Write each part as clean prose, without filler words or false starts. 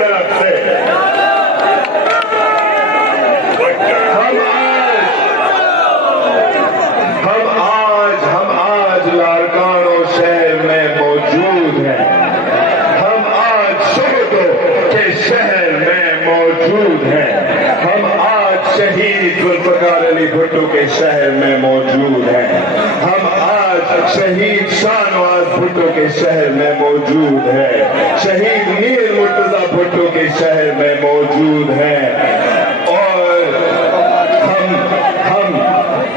طرف سے ہم آج لاڑکانوں شہر میں موجود ہیں. ہم آج شہدوں کے شہر میں موجود ہیں. ہم آج شہید ذوالفقار علی بھٹو کے شہر میں موجود ہیں. ہم آج شہید شاہ نواز بھٹو کے شہر میں موجود ہیں. شہید میر مرتضیٰ بھٹو کے شہر میں موجود ہیں. اور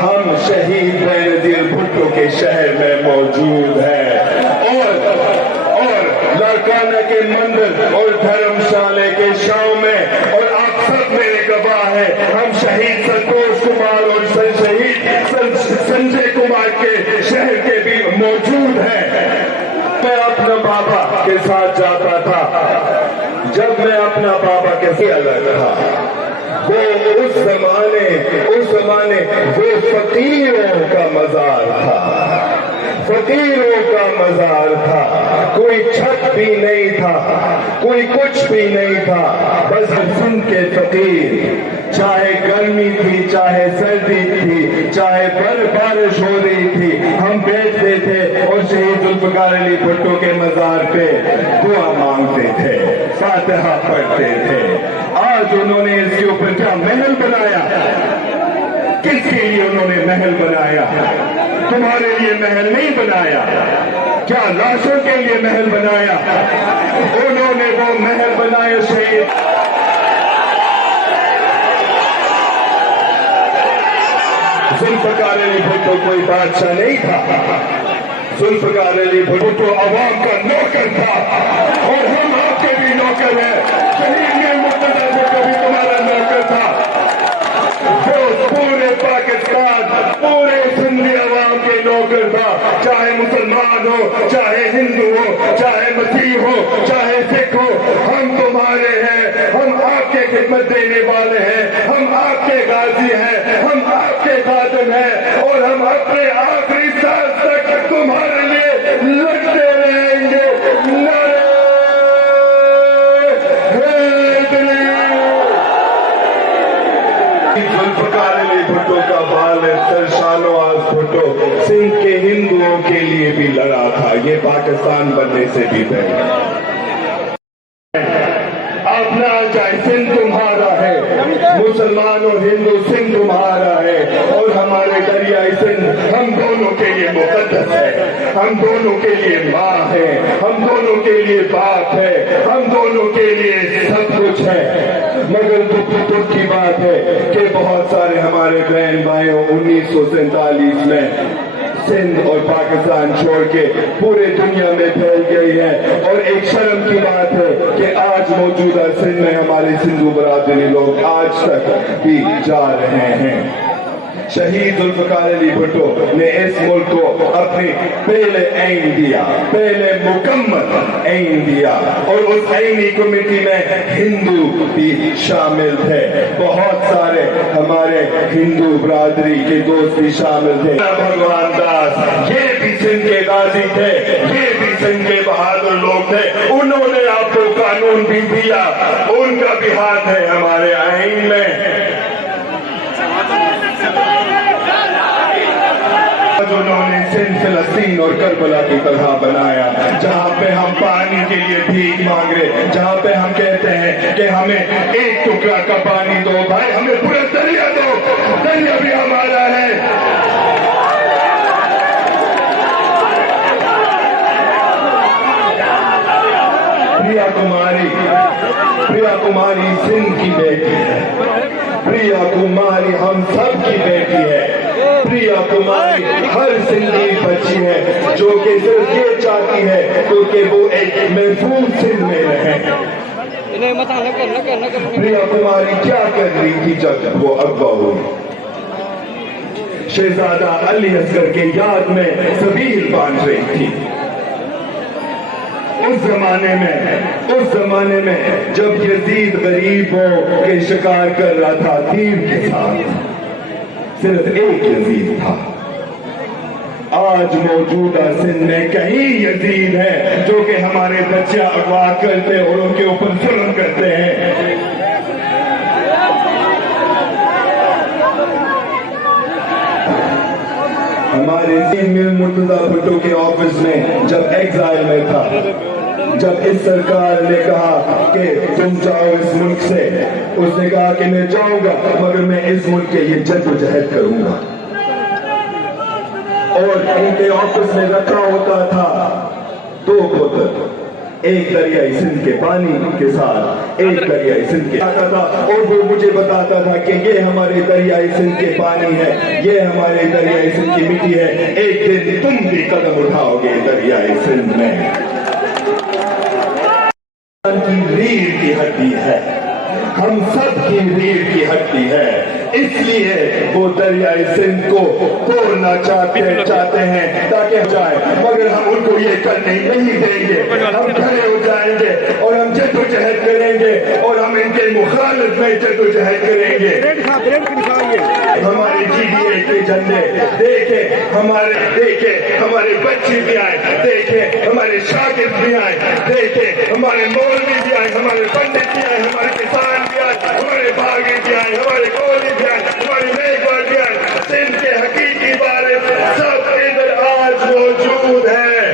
ہم شہید بینظیر بھٹو کے شہر میں موجود ہیں. اور لاڑکانہ کے مندر اور دھرم شالے کے شاؤں میں، اور آپ سب میرے گواہ ہیں، ہم شہید سنتوش کمار اور شہید سنجے کمار کے شہر کے بھی موجود ہیں. میں اپنا بابا کے ساتھ جاتا تھا. جب میں اپنا بابا کے الگ تھا، وہ اس زمانے وہ فقیروں کا مزار تھا. فقیروں کا مزار تھا. کوئی چھت بھی نہیں تھا، کوئی کچھ بھی نہیں تھا. بس سن کے فقیر، چاہے گرمی تھی، چاہے سردی تھی، چاہے بارش ہو رہی تھی، ہم بیٹھتے تھے اور شہید ذوالفقار علی بھٹو کے مزار پہ دعا مانگتے تھے، فاتحہ پڑھتے تھے. آج انہوں نے اس کے اوپر کیا محل بنایا؟ کس کے لیے انہوں نے محل بنایا؟ تمہارے لیے محل نہیں بنایا. کیا لاشوں کے لیے محل بنایا؟ انہوں نے وہ محل بنایا. شہید ذوالفقار علی بھٹو کوئی بادشاہ نہیں تھا. ذوالفقار علی بھٹو عوام کا نوکر تھا، اور ہم آپ کے بھی نوکر ہیں. شہید میر مرتضیٰ بھٹو بھی تمہارا نوکر تھا. وہ پورے پاکستان، پورے سندھی عوام کے نوکر تھا. چاہے مسلمان ہو، چاہے ہندو ہو، چاہے مسیح ہو، چاہے سکھ ہو، ہم تمہارے ہیں. ہم آپ کے خدمت دینے والے ہیں. ہم آپ کے غازی ہیں. ہم آپ کے خادم ہیں. اور ہم اپنے آخری سانس تک تمہارے لیے لڑتے رہیں گے. ذوالفقار علی بھٹو کا والد سر شاہ نواز بھٹو سندھ کے ہندوؤں کے لیے بھی لڑا تھا. یہ پاکستان بننے سے بھی پہلے. اپنا چاہے سندھ تمہارا ہے، مسلمان اور ہندو سندھ تمہارا ہے، اور ہمارے دریائے سندھ ہم دونوں کے لیے مقدس ہے. ہم دونوں کے لیے ماں ہے، ہم دونوں کے لیے باپ ہے، ہم دونوں کے لیے سب کچھ ہے. مگر دکھ کی بات ہے کہ بہت سارے ہمارے بہن بھائیوں 1947 میں سندھ اور پاکستان چھوڑ کے پورے دنیا میں پھیل گئی ہے. اور ایک شرم کی بات ہے کہ آج موجودہ سندھ میں ہمارے سندھو برادری لوگ آج تک بھی جا رہے ہیں. شہید ذوالفقار علی بھٹو نے اس ملک کو اپنی پہلے عین دیا، پہلے مکمل عین دیا. اور اس عینی کمیٹی میں ہندو بھی شامل تھے. بہت سارے ہمارے ہندو برادری کے دوست بھی شامل تھے. بھگوان داس یہ بھی سندھ کے غازی تھے، یہ بھی سندھ کے بہادر لوگ تھے. انہوں نے آپ کو قانون بھی دیا. ان کا بھی ہاتھ ہے ہمارے آئین میں. انہوں نے سندھ فلسطین اور کربلا کی طرح بنایا، جہاں پہ ہم پانی کے لیے بھیک مانگ رہے، جہاں پہ ہم کہتے ہیں کہ ہمیں ایک ٹکڑا کا پانی دو. بھائی ہمیں پورا دریا دو، دریا بھی ہمارا ہے. پریا کماری سندھ کی بیٹی ہے. پریا کماری ہم سب کی بیٹی ہے. پریا کماری ہر سندھی بچی ہے جو کہ صرف یہ چاہتی ہے کہ وہ ایک محفوظ سندھ میں رہے. پریا کماری کیا کر رہی تھی جب وہ اغوا ہوئی؟ شہزادہ علی اصغر کے یاد میں سبیل باندھ رہی تھی. اس زمانے میں جب یزید غریبوں کے شکار کر رہا تھا تیر کے ساتھ، صرف ایک یزید تھا. آج موجودہ سندھ میں کہیں یزید ہیں جو کہ ہمارے بچے اغوا کرتے اور ان کے اوپر ظلم کرتے ہیں. ہمارے میر مرتضیٰ بھٹو کے آفس میں جب ایگزائل میں تھا، جب اس سرکار نے کہا کہ تم جاؤ اس ملک سے، اس نے کہا کہ میں جاؤں گا مگر میں اس ملک کے لیے جد و جہد کروں گا. اور ان کے آفس میں رکھا ہوتا تھا 2 بوتل، ایک دریائے سندھ کے پانی کے ساتھ ایک دریائے سندھ کے آتا تھا، اور وہ مجھے بتاتا تھا کہ یہ ہمارے دریائے سندھ کے پانی ہے، یہ ہمارے دریائے سندھ کی مٹی ہے، ایک دن تم بھی قدم اٹھاؤ گے دریائے سندھ میں. کی ریڑھ کی ہڈی ہے، ہم سب کی ریڑھ کی ہڈی ہے، اس لیے وہ دریائے سندھ کو توڑنا چاہتے ہیں تاکہ جائے، مگر ہم ان کو یہ کرنے نہیں دیں گے. ہم کھڑے ہو جائیں گے اور ہم جد و جہد کریں گے اور ہم ان کے مخالف میں جد و جہد کریں گے. ہمارے GDA کے جھنڈے دیکھیں، ہمارے بچے بھی آئے، دیکھیں ہمارے شاگرد بھی آئے، دیکھیں ہمارے مولوی بھی آئے، ہمارے پنڈت بھی آئے، ہمارے کسان بھی آئے، ہمارے باغی بھی آئے، ہمارے کولی بھی آئے، ہماری میگوار بھی آئے. سندھ کے حقیقی بارے سب ادھر آج موجود ہیں.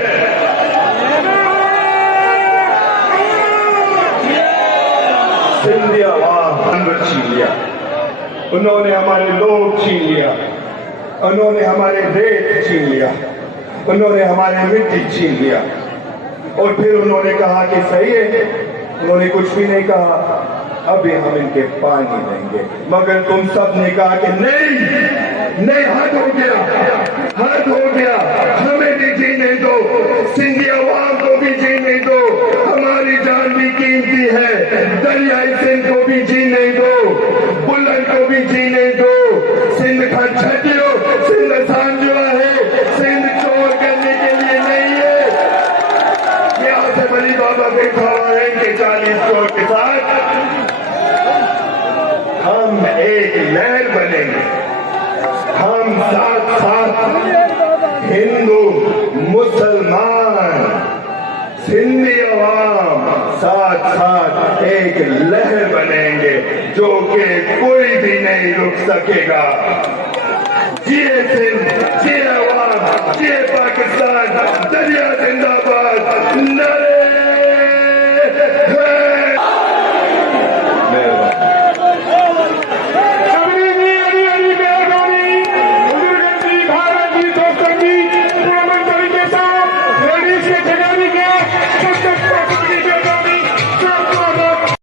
سندھی عوام ہم چھین لیا، انہوں نے ہمارے لوگ چھین لیا، انہوں نے ہمارے ریت چھین لیا، انہوں نے ہماری مٹی چھین لیا، اور پھر انہوں نے کہا کہ صحیح ہے، انہوں نے کچھ بھی نہیں کہا، ابھی ہم ان کے پانی دیں گے. مگر تم سب نے کہا کہ نہیں، حد ہو گیا، ہمیں بھی جینے دو، سندھی عوام کو بھی جینے دو، ہماری جان بھی قیمتی ہے، دریائے سندھ کو بھی جینے دو، بلند کو بھی جینے دو. سندھ کا چھٹیو، سندھ آسان جو ہے، سندھ چور کرنے کے لیے نہیں ہے. یہ آصف علی بابا بیٹھا ہوا ہے ان کے 40 چور کے ساتھ. ہم ایک لہر بنیں گے، ہم ساتھ ہندو مسلمان سندھی عوام ساتھ ایک لہر بنیں گے جو کہ کوئی بھی نہیں رک سکے گا. جیے سندھ، جیے عوام، جیے پاکستان، دریا زندہ